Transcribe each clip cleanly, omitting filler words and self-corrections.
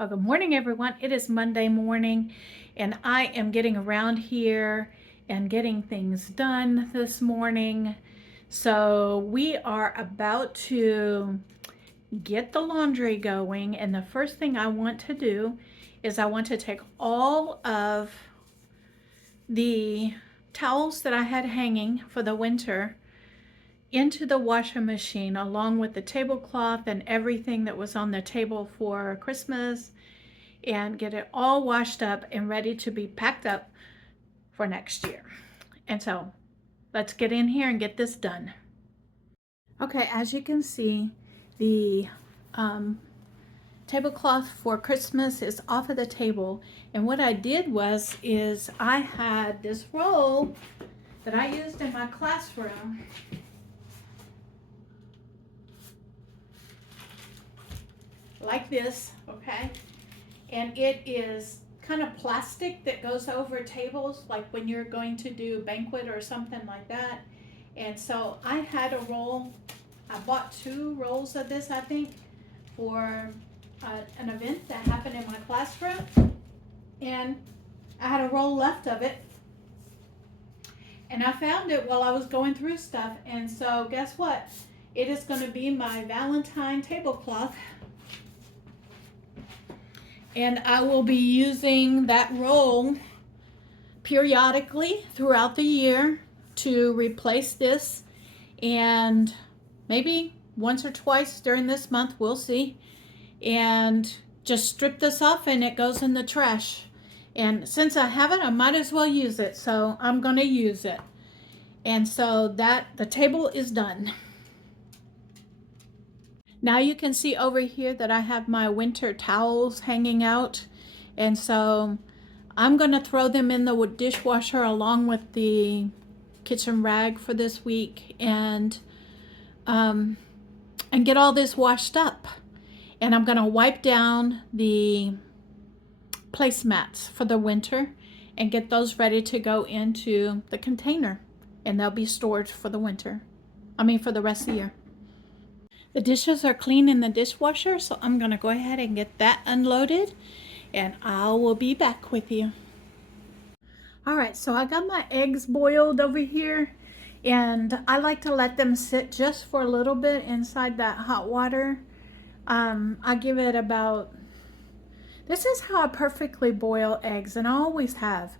Well, good morning, everyone. It is Monday morning, and I am getting around here and getting things done this morning. So we are about to get the laundry going, and the first thing I want to do is I want to take all of the towels that I had hanging for the winter into the washing machine, along with the tablecloth and everything that was on the table for Christmas, and get it all washed up and ready to be packed up for next year. And so let's get in here and get this done. Okay, as you can see, the tablecloth for Christmas is off of the table. And what I did is I had this roll that I used in my classroom. Like this, okay? And it is kind of plastic that goes over tables, like when you're going to do a banquet or something like that. And so I had a roll. I bought 2 rolls of this, I think, for an event that happened in my classroom. And I had a roll left of it. And I found it while I was going through stuff. And so guess what? It is going to be my Valentine tablecloth. And I will be using that roll periodically throughout the year to replace this, and maybe once or twice during this month, we'll see. And just strip this off and it goes in the trash. And since I have it, I might as well use it, so I'm going to use it. And so the table is done. Now you can see over here that I have my winter towels hanging out, and so I'm going to throw them in the dishwasher along with the kitchen rag for this week, and get all this washed up. And I'm going to wipe down the placemats for the winter and get those ready to go into the container, and they'll be stored for the winter. For the rest of the year. The dishes are clean in the dishwasher, so I'm going to go ahead and get that unloaded, and I will be back with you. All right, so I got my eggs boiled over here, and I like to let them sit just for a little bit inside that hot water. I give it this is how I perfectly boil eggs, and I always have,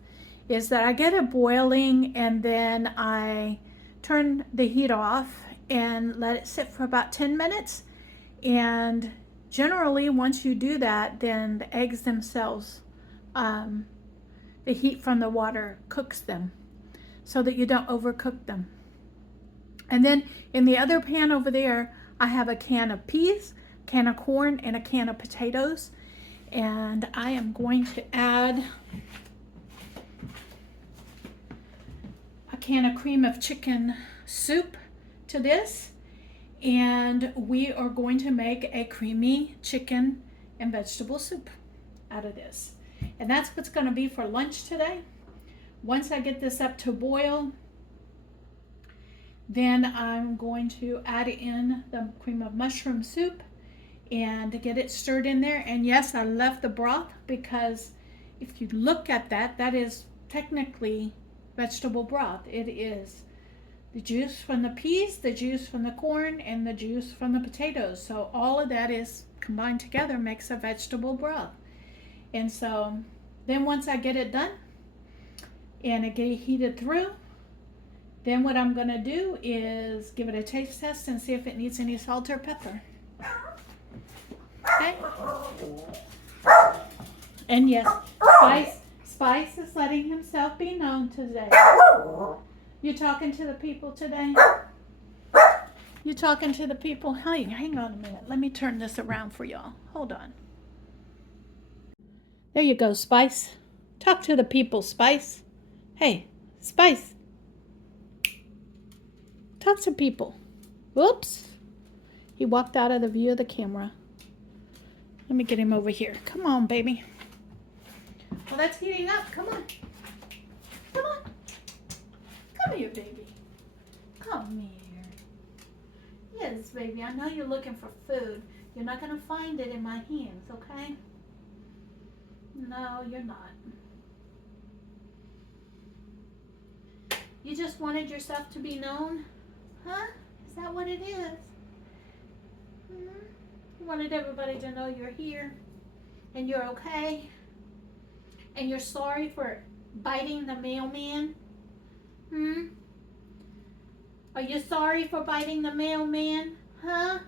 is that I get it boiling and then I turn the heat off and let it sit for about 10 minutes. And generally, once you do that, then the eggs themselves, the heat from the water cooks them so that you don't overcook them. And then in the other pan over there, I have a can of peas, a can of corn, and a can of potatoes. And I am going to add a can of cream of chicken soup to this, and we are going to make a creamy chicken and vegetable soup out of this. And that's what's going to be for lunch today. Once I get this up to boil, then I'm going to add in the cream of mushroom soup and get it stirred in there. And yes, I left the broth because if you look at that, that is technically vegetable broth. It is the juice from the peas, the juice from the corn, and the juice from the potatoes. So all of that is combined together, makes a vegetable broth. And so then once I get it done and it get heated through, then what I'm going to do is give it a taste test and see if it needs any salt or pepper. Okay? And yes, Spice is letting himself be known today. You talking to the people today? You talking to the people? Hang on a minute. Let me turn this around for y'all. Hold on. There you go, Spice. Talk to the people, Spice. Hey, Spice. Talk to people. Whoops. He walked out of the view of the camera. Let me get him over here. Come on, baby. Well, that's heating up. Come on. Come on. Come here, baby. Come here. Yes, baby. I know you're looking for food. You're not going to find it in my hands, okay? No, you're not. You just wanted yourself to be known? Huh? Is that what it is? Hmm? You wanted everybody to know you're here and you're okay and you're sorry for biting the mailman? Hmm? Are you sorry for biting the mailman? Huh?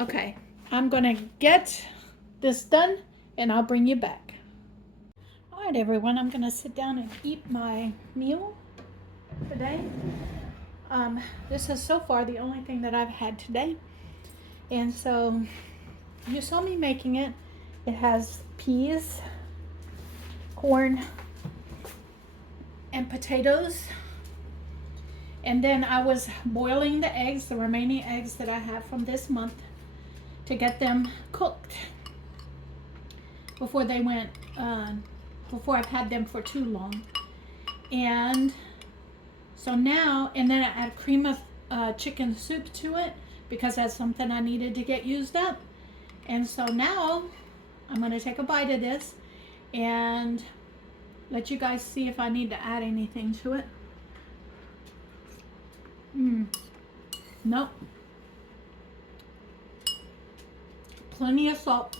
Okay, I'm gonna get this done and I'll bring you back. All right, everyone, I'm gonna sit down and eat my meal today. This is so far the only thing that I've had today. And so you saw me making it. It has peas, corn, and potatoes. And then I was boiling the eggs, the remaining eggs that I have from this month, to get them cooked before they went, before I've had them for too long. And so now, and then I add cream of chicken soup to it because that's something I needed to get used up. And so now I'm going to take a bite of this and let you guys see if I need to add anything to it. Nope. Plenty of salt.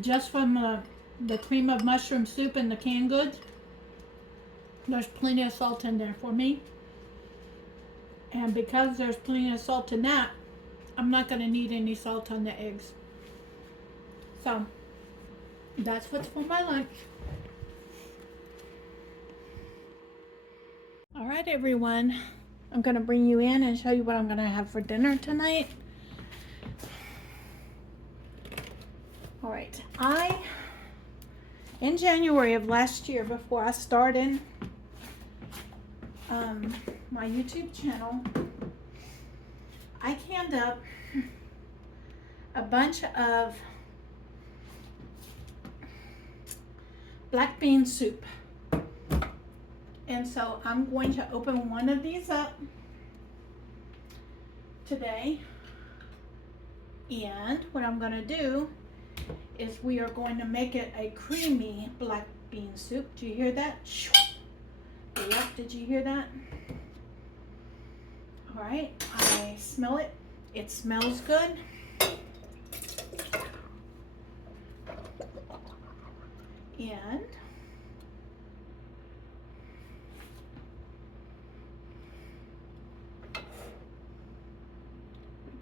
Just from the cream of mushroom soup and the canned goods. There's plenty of salt in there for me. And because there's plenty of salt in that, I'm not going to need any salt on the eggs. So, that's what's for my lunch. All right, everyone. I'm going to bring you in and show you what I'm going to have for dinner tonight. All right. In January of last year, before I started my YouTube channel, I canned up a bunch of black bean soup. And so I'm going to open one of these up today. And what I'm going to do is we are going to make it a creamy black bean soup. Do you hear that? Yep, did you hear that? All right, I smell it. It smells good. And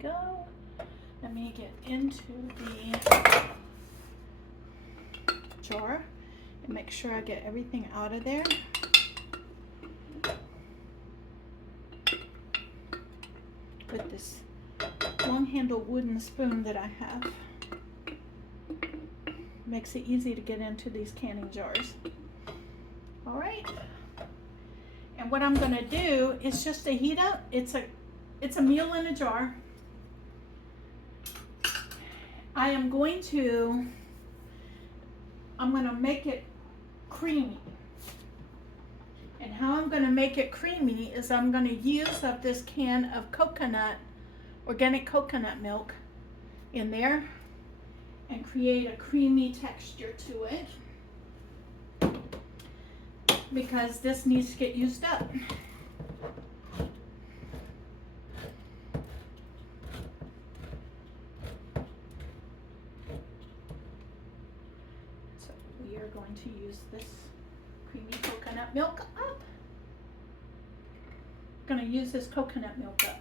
go. Let me get into the jar and make sure I get everything out of there. With this long-handled wooden spoon that I have. Makes it easy to get into these canning jars. All right. And what I'm going to do is just to heat up. It's a meal in a jar. I'm going to make it creamy. And how I'm going to make it creamy is I'm going to use up this can of organic coconut milk in there and create a creamy texture to it because this needs to get used up. So we are going to use this creamy coconut milk up. I'm going to use this coconut milk up.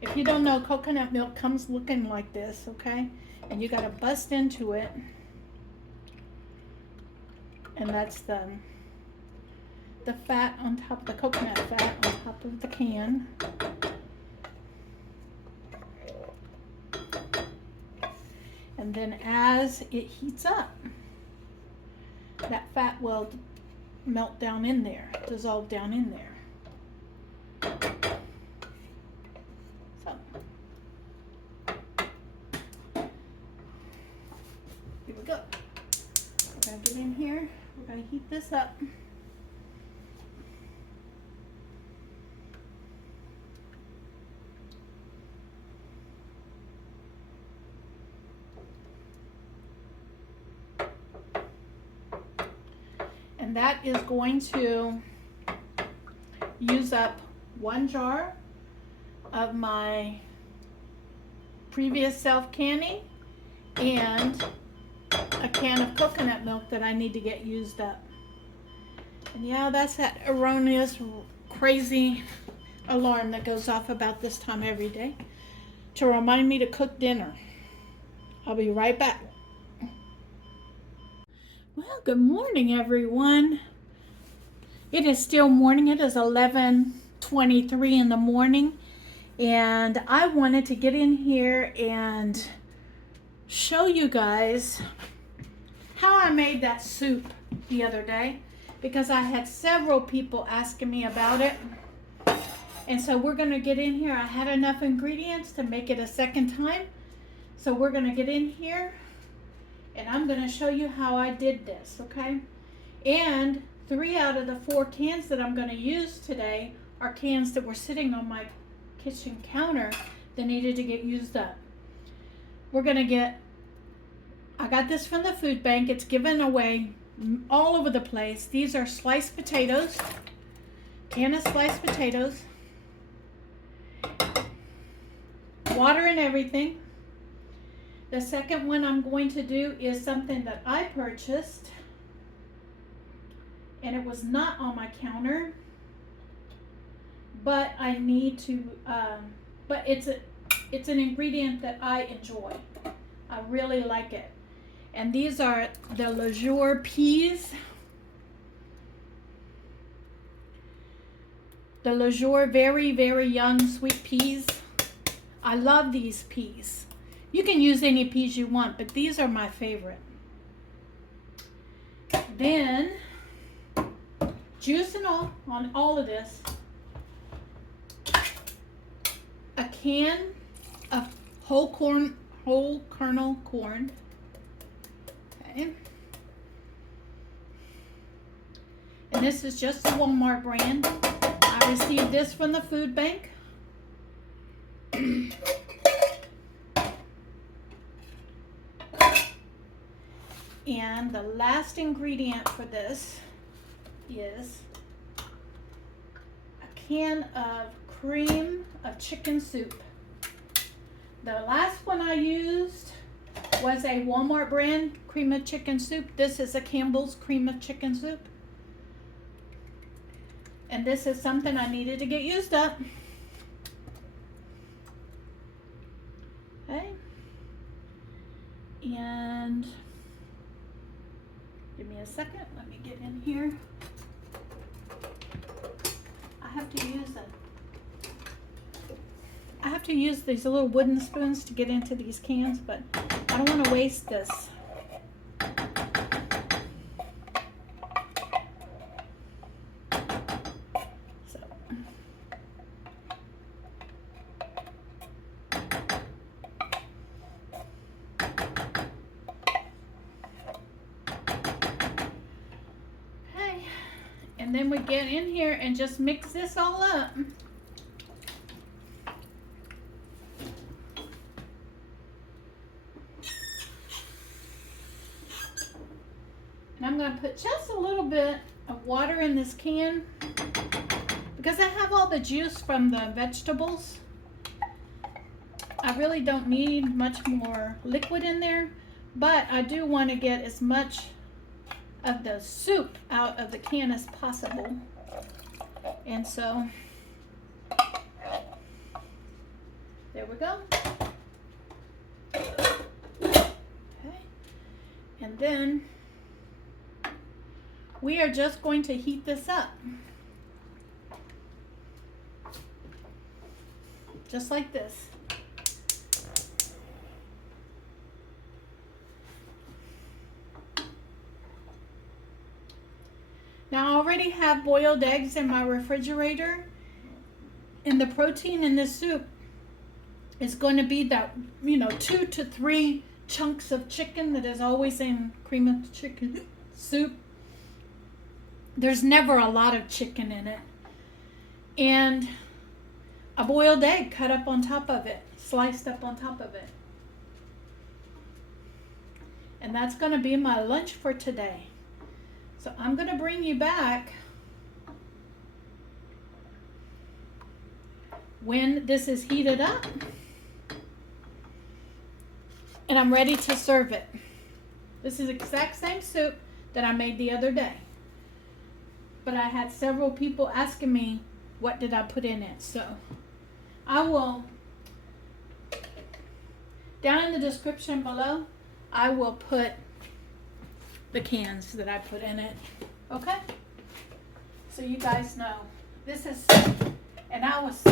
If you don't know, coconut milk comes looking like this, okay? And you got to bust into it. And that's the fat on top, the coconut fat on top of the can. And then as it heats up, that fat will melt down in there, dissolve down in there. So, here we go. We're gonna get in here, we're gonna heat this up. And that is going to use up 1 jar of my previous self-canning and a can of coconut milk that I need to get used up. And yeah, that's that erroneous, crazy alarm that goes off about this time every day to remind me to cook dinner. I'll be right back. Well, good morning, everyone. It is still morning. It is 11:23 in the morning, and I wanted to get in here and show you guys how I made that soup the other day, because I had several people asking me about it. And so we're going to get in here. I had enough ingredients to make it a second time. So we're going to get in here and I'm going to show you how I did this, okay? And 3 out of the 4 cans that I'm going to use today are cans that were sitting on my kitchen counter that needed to get used up. We're going to get, I got this from the food bank. It's given away all over the place. These are sliced potatoes, can of sliced potatoes, water and everything. The second one I'm going to do is something that I purchased, and it was not on my counter, but I need to, but it's an ingredient that I enjoy. I really like it. And these are the leisure peas. The leisure very, very young sweet peas. I love these peas. You can use any peas you want, but these are my favorite. Then, juice and all on all of this, a can of whole kernel corn. Okay. And this is just the Walmart brand. I received this from the food bank. And the last ingredient for this is a can of cream of chicken soup. The last one I used was a Walmart brand cream of chicken soup. This is a Campbell's cream of chicken soup. And this is something I needed to get used up. Okay. And give me a second. Let me get in here. I have to use these little wooden spoons to get into these cans, but I don't want to waste this. So. Okay. And then we get in here and just mix this all up. I'm going to put just a little bit of water in this can because I have all the juice from the vegetables. I really don't need much more liquid in there, but I do want to get as much of the soup out of the can as possible. And so, there we go. Okay. And then we are just going to heat this up. Just like this. Now I already have boiled eggs in my refrigerator, and the protein in this soup is going to be that, 2 to 3 chunks of chicken that is always in cream of chicken soup. There's never a lot of chicken in it. And a boiled egg cut up on top of it, sliced up on top of it. And that's going to be my lunch for today. So I'm going to bring you back when this is heated up and I'm ready to serve it. This is the exact same soup that I made the other day. But I had several people asking me what did I put in it. So I will, down in the description below, I will put the cans that I put in it. Okay? So you guys know. This is, and I was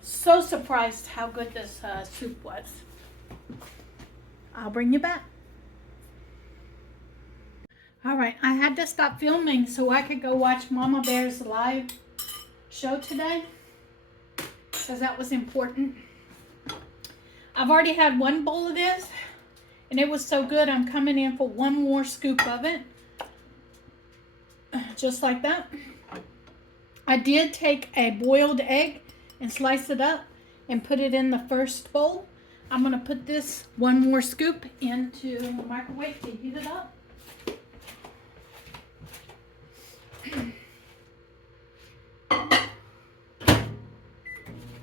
so surprised how good this soup was. I'll bring you back. All right, I had to stop filming so I could go watch Mama Bear's live show today, because that was important. I've already had one bowl of this, and it was so good, I'm coming in for one more scoop of it. Just like that. I did take a boiled egg and slice it up and put it in the first bowl. I'm going to put this one more scoop into the microwave to heat it up.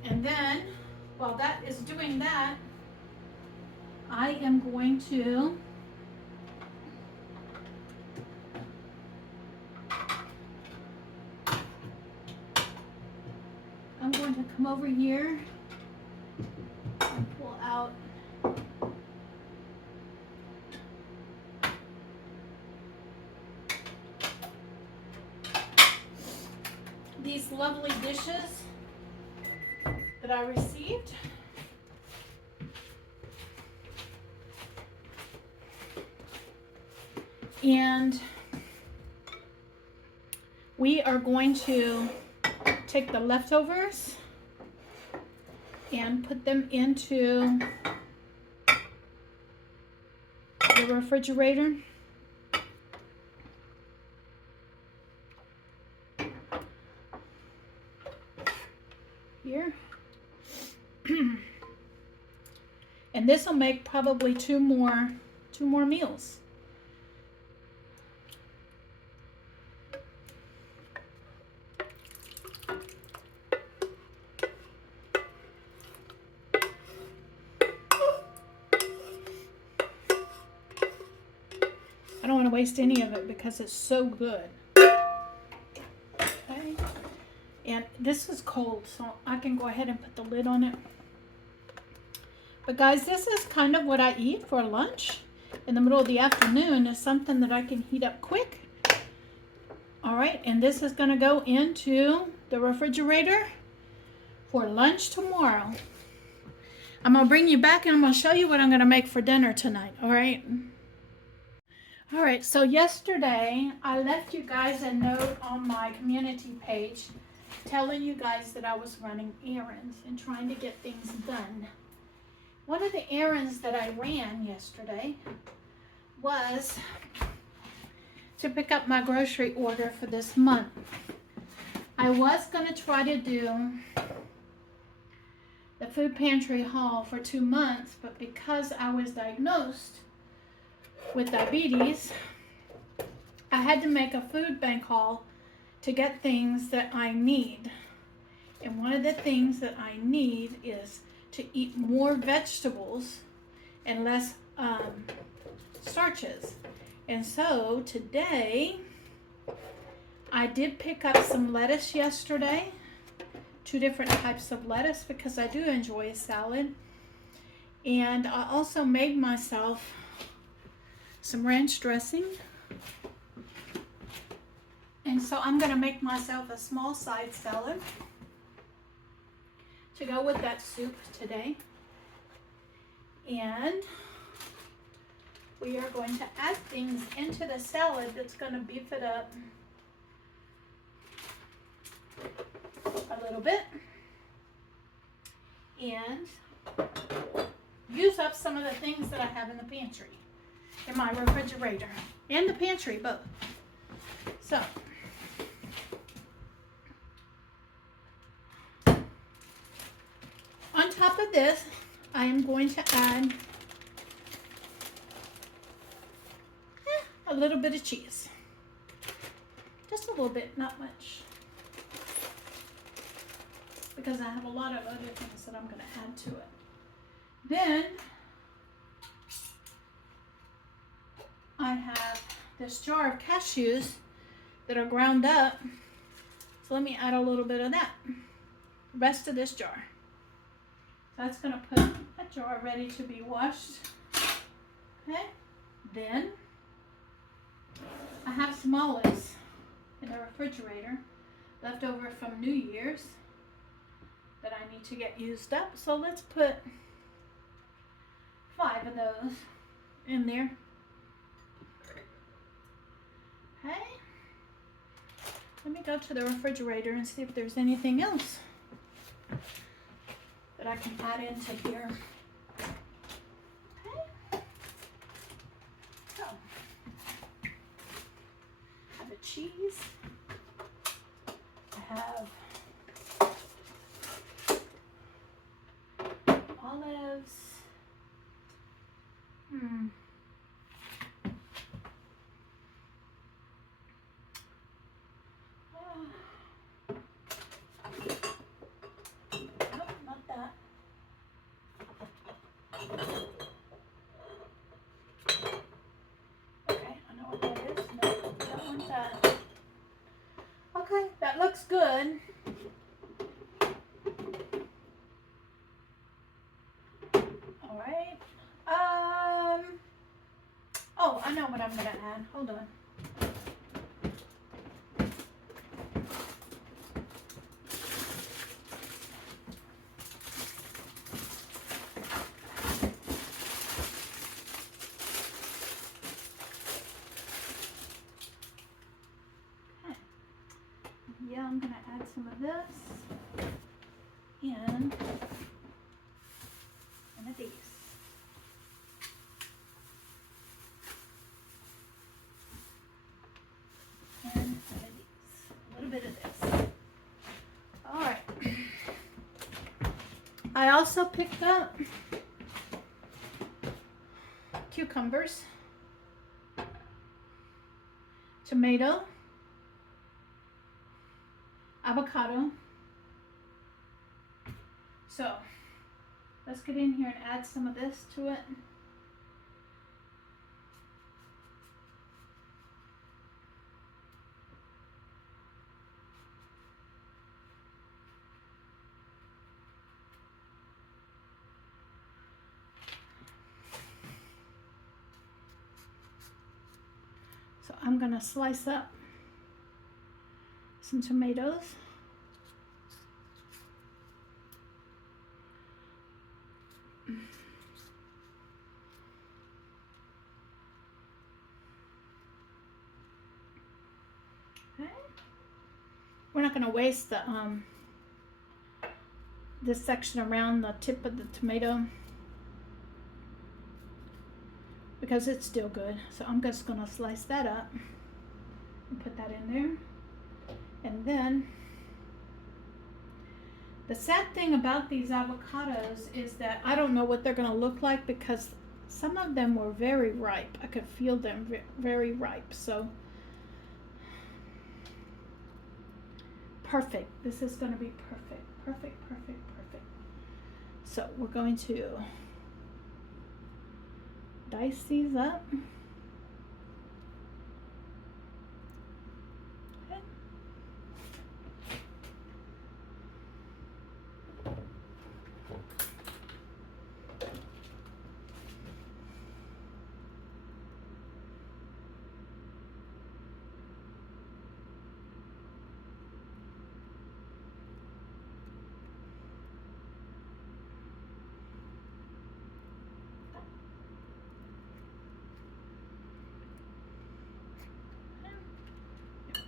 And then, while that is doing that, I am going to come over here and pull out these lovely dishes that I received. And we are going to take the leftovers and put them into the refrigerator. Here. And this will make probably two more meals. I don't want to waste any of it because it's so good. Okay. And this is cold, so I can go ahead and put the lid on it. But guys, this is kind of what I eat for lunch in the middle of the afternoon. Is something that I can heat up quick. All right, and this is going to go into the refrigerator for lunch tomorrow. I'm going to bring you back and I'm going to show you what I'm going to make for dinner tonight, all right? All right, so yesterday I left you guys a note on my community page telling you guys that I was running errands and trying to get things done. One of the errands that I ran yesterday was to pick up my grocery order for this month. I was going to try to do the food pantry haul for 2 months, but because I was diagnosed with diabetes, I had to make a food bank haul to get things that I need. And one of the things that I need is to eat more vegetables and less starches. And so today I did pick up some lettuce yesterday, 2 different types of lettuce because I do enjoy a salad. And I also made myself some ranch dressing. And so I'm going to make myself a small side salad to go with that soup today. And we are going to add things into the salad that's going to beef it up a little bit and use up some of the things that I have in the pantry, in my refrigerator and the pantry both. So on top of this, I am going to add a little bit of cheese. little bit, not much. Because I have a lot of other things that I'm going to add to it. Then I have this jar of cashews that are ground up. So let me add a little bit of that. The rest of this jar. So that's going to put that jar ready to be washed. Okay. Then I have some olives in the refrigerator left over from New Year's that I need to get used up. So let's put 5 of those in there. Okay. Let me go to the refrigerator and see if there's anything else that I can add into here. Okay. So, I have the cheese. I have olives. Nope, not that. Okay, I know what that is. No, don't want that. Okay, that looks good. All right. Oh, I know what I'm gonna add. Hold on. Yeah, I'm gonna add some of this and one of these. And one of these. A little bit of this. All right. I also picked up cucumbers, tomato, avocado. So let's get in here and add some of this to it. So I'm gonna slice up some tomatoes. Okay. We're not gonna waste the this section around the tip of the tomato because it's still good. So I'm just gonna slice that up and put that in there. And then the sad thing about these avocados is that I don't know what they're gonna look like because some of them were very ripe. I could feel them very ripe. So perfect. This is gonna be perfect. Perfect, perfect, perfect. So we're going to dice these up. Okay.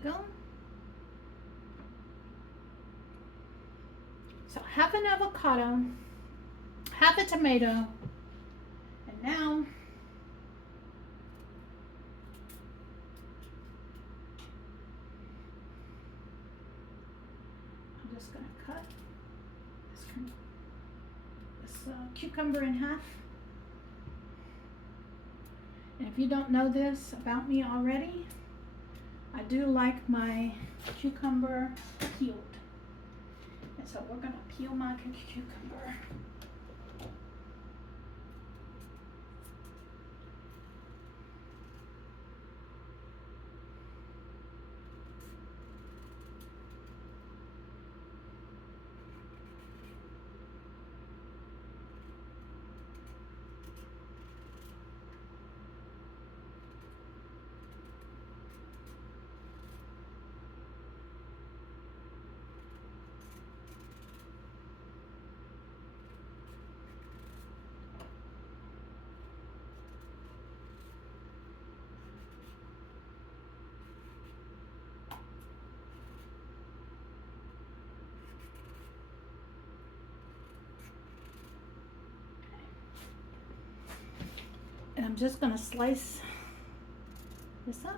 Go. So half an avocado, half a tomato, and now I'm just going to cut this cucumber in half. And if you don't know this about me already, I do like my cucumber peeled. And so we're gonna peel my cucumber. And I'm just gonna slice this up.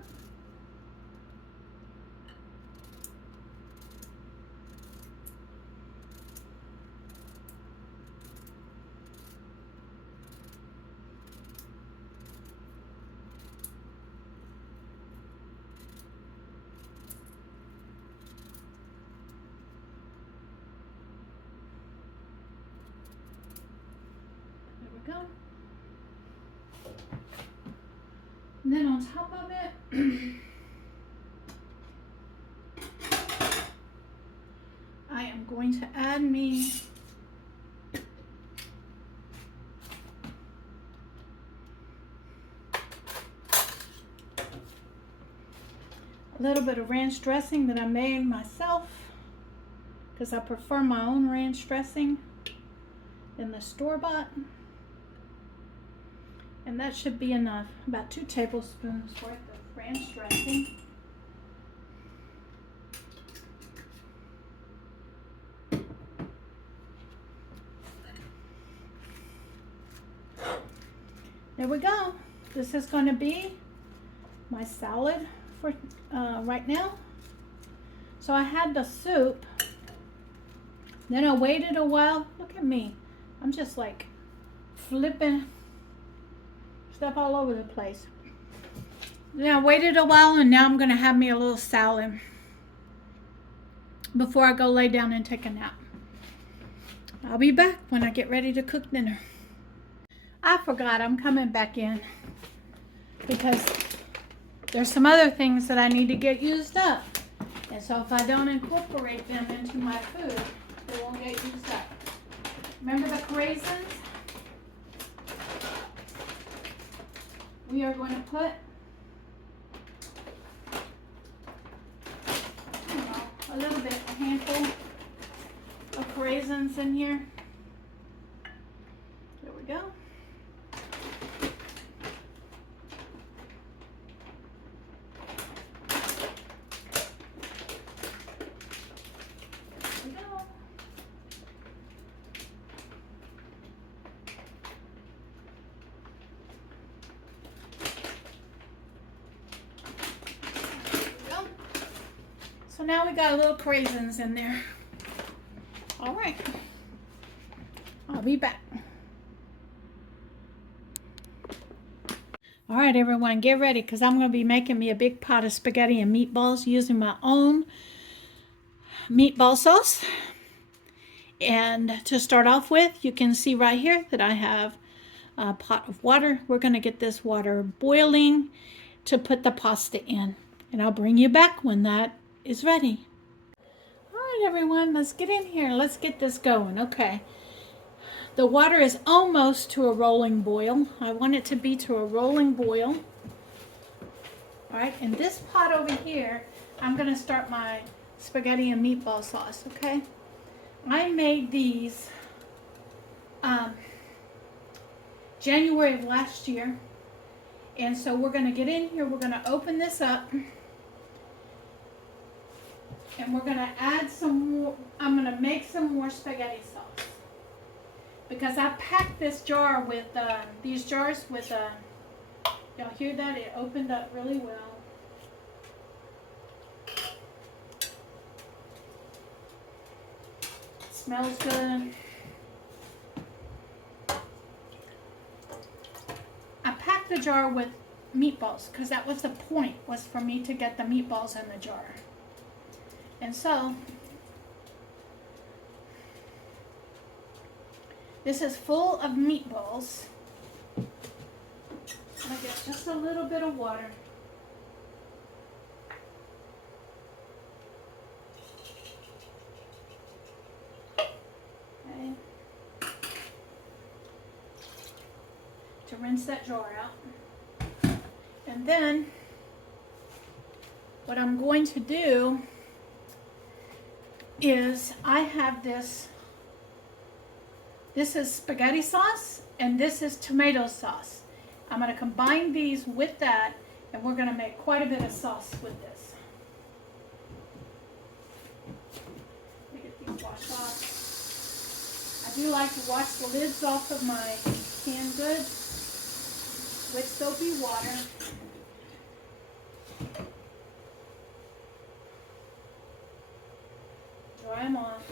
There we go. And then on top of it, I am going to add me a little bit of ranch dressing that I made myself, because I prefer my own ranch dressing than the store-bought. And that should be enough, about 2 tablespoons worth of ranch dressing. There we go. This is going to be my salad for right now. So I had the soup, then I waited a while. Look at me, I'm just like flipping stuff all over the place. Then I waited a while, and now I'm going to have me a little salad before I go lay down and take a nap. I'll be back when I get ready to cook dinner. I forgot I'm coming back in because there's some other things that I need to get used up. And so if I don't incorporate them into my food, they won't get used up. Remember the raisins? We are going to put, I don't know, a little bit, a handful of raisins in here. There we go. So now we got a little raisins in there. All right, I'll be back. All right, everyone, get ready, because I'm going to be making me a big pot of spaghetti and meatballs using my own meatball sauce. And to start off with, you can see right here that I have a pot of water. We're going to get this water boiling to put the pasta in. And I'll bring you back when that is ready. All right, everyone, let's get in here. Let's get this going. Okay. The water is almost to a rolling boil. I want it to be to a rolling boil. All right, in this pot over here, I'm going to start my spaghetti and meatball sauce, okay? I made these January of last year. And so we're going to get in here. We're going to open this up. And we're going to add some more. I'm going to make some more spaghetti sauce. Because I packed this jar with, these jars with, y'all hear that? It opened up really well. It smells good. I packed the jar with meatballs, because that was the point, was for me to get the meatballs in the jar. And so this is full of meatballs. I get just a little bit of water. Okay. To rinse that jar out. And then what I'm going to do is I have this is spaghetti sauce and this is tomato sauce. I'm going to combine these with that, and we're going to make quite a bit of sauce with this. Let me get these washed off. I do like to wash the lids off of my canned goods with soapy water. Dry them off.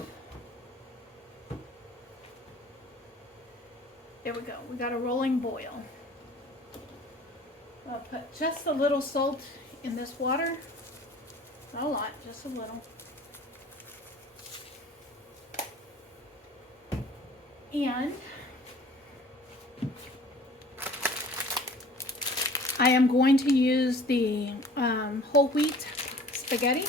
There we go. We got a rolling boil. I'll put just a little salt in this water. Not a lot, just a little. And I am going to use the whole wheat spaghetti.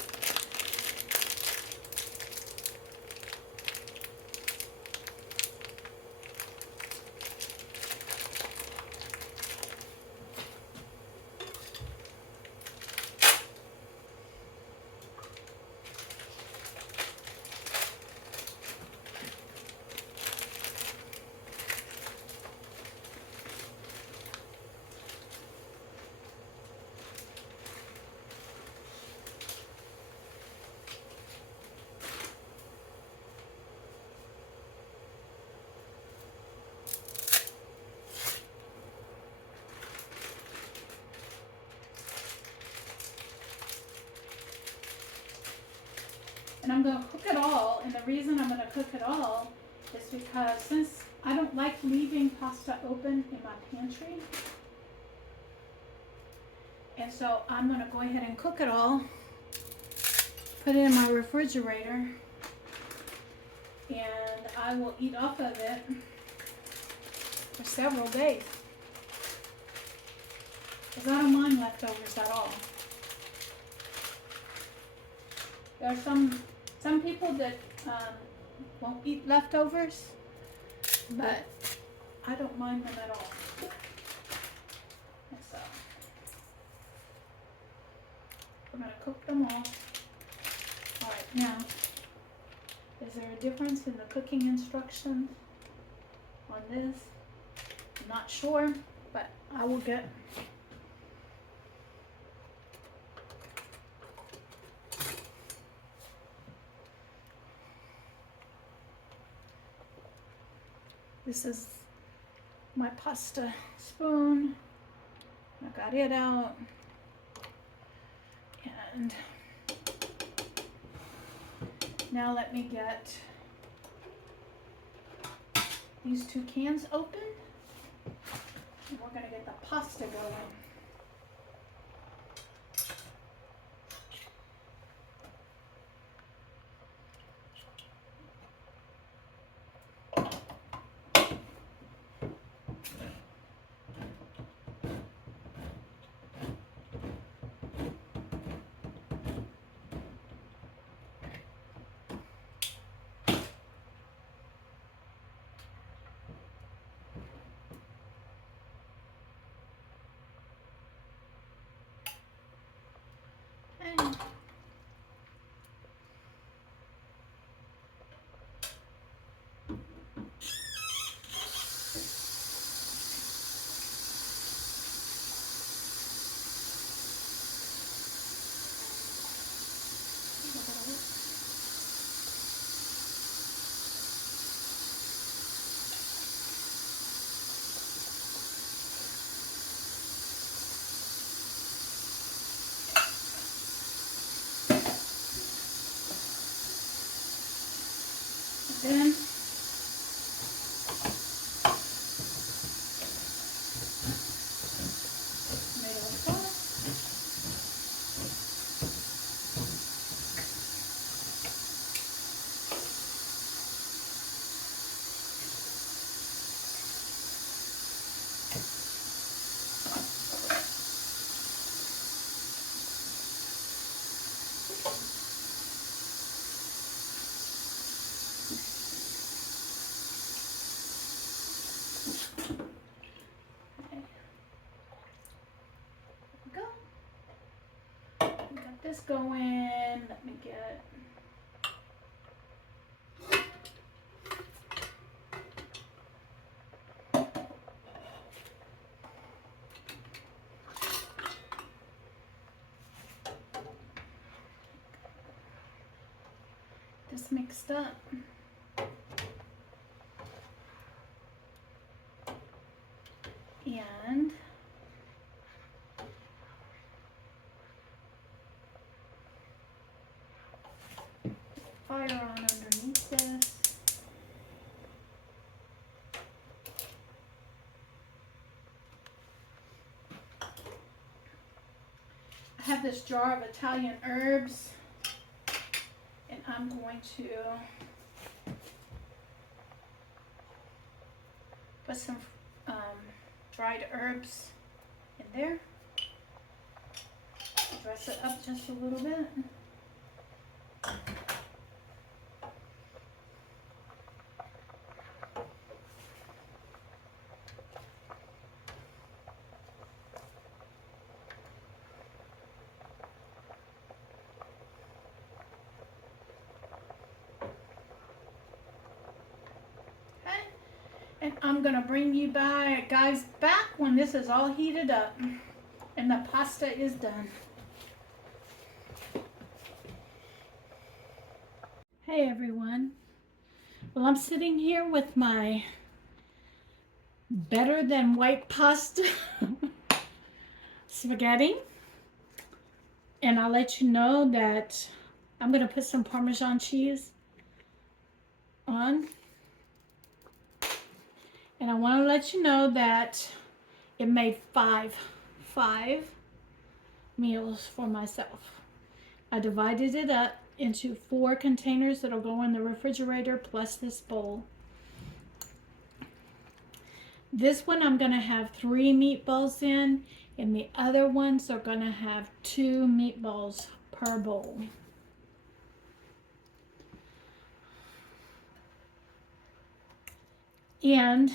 And I'm going to cook it all, and the reason I'm going to cook it all is because since I don't like leaving pasta open in my pantry, and so I'm going to go ahead and cook it all, put it in my refrigerator, and I will eat off of it for several days. Because I don't mind leftovers at all. There are some people that won't eat leftovers, but I don't mind them at all. And so we're going to cook them all. All right, now, is there a difference in the cooking instructions on this? I'm not sure, but I will get. This is my pasta spoon. I got it out. And now let me get these two cans open. And we're going to get the pasta going. Then made a Go. Got this going. Let me get. This mixed up. And fire on underneath this. I have this jar of Italian herbs, and I'm going to put some dried herbs in there. Dress it up just a little bit. And I'm gonna bring you guys back when this is all heated up and the pasta is done. Hey everyone. Well, I'm sitting here with my better than white pasta spaghetti. And I'll let you know that I'm gonna put some Parmesan cheese on. And I want to let you know that it made five meals for myself. I divided it up into 4 containers that'll go in the refrigerator plus this bowl. This one I'm going to have 3 meatballs in, and the other ones are going to have 2 meatballs per bowl. And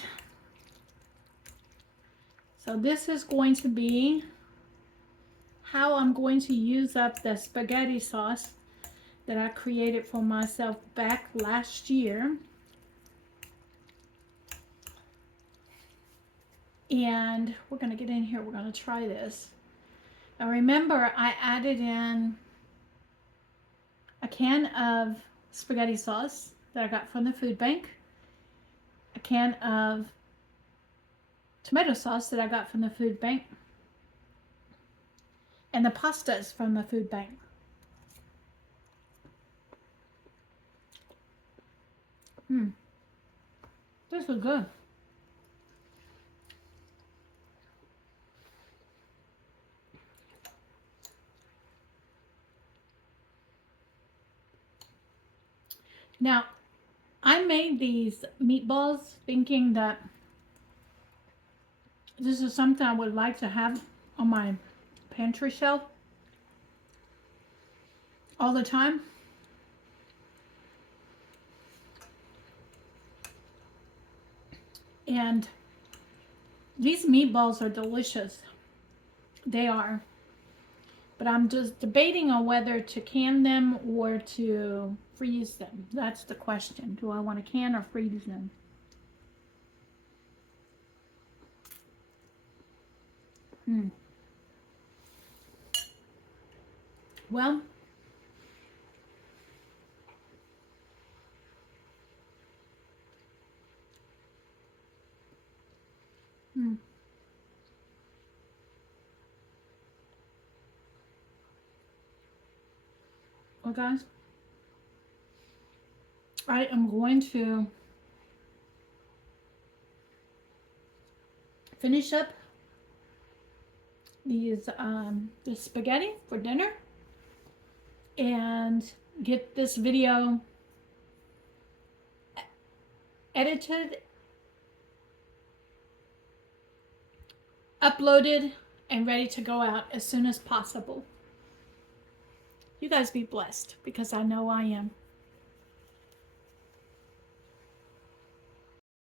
so this is going to be how I'm going to use up the spaghetti sauce that I created for myself back last year. And we're going to get in here. We're going to try this. Now remember, I added in a can of spaghetti sauce that I got from the food bank, a can of tomato sauce that I got from the food bank, and the pastas from the food bank. This is good. Now, I made these meatballs thinking that this is something I would like to have on my pantry shelf all the time. And these meatballs are delicious. They are. But I'm just debating on whether to can them or to freeze them. That's the question. Do I want to can or freeze them? Well, well guys, I am going to finish up these this spaghetti for dinner and get this video edited, uploaded, and ready to go out as soon as possible. You guys be blessed, because I know I am.